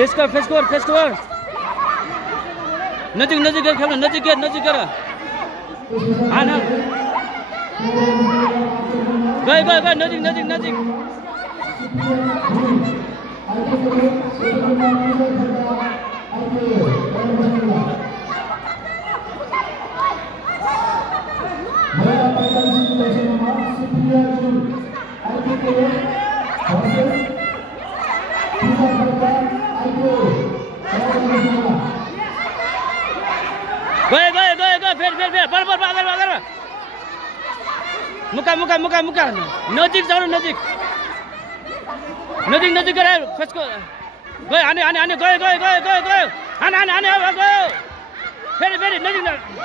face कर नजिक गएर खेल्नु नजिक गएर हान गए नजिक गए फेर बराबर मुका नजिक जाऊ नजिक गएर फेसको गयो हाने गयो हाने गयो फेरि नजिक गयो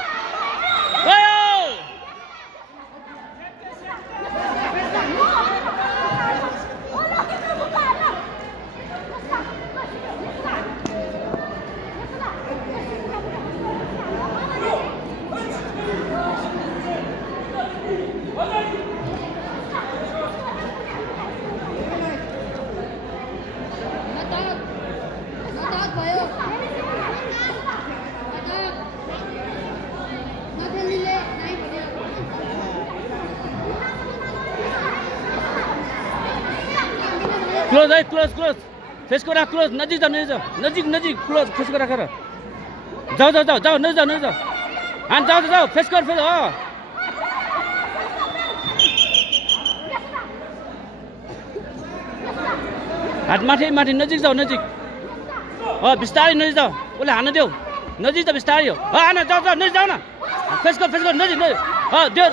क्लोज फेसको राख क्लोज नजिक क्लोज फेसको राखेर जाऊ नजिक जाऊ हान जाऊ फेस फेस हो हात माथि नजिक जाऊ बिस्तारै नजिक जाऊ उसले हान्न देऊ नजिक त बिस्तारै हो हान जाऊ नजिक जाऊ न फेस नजिक देऊ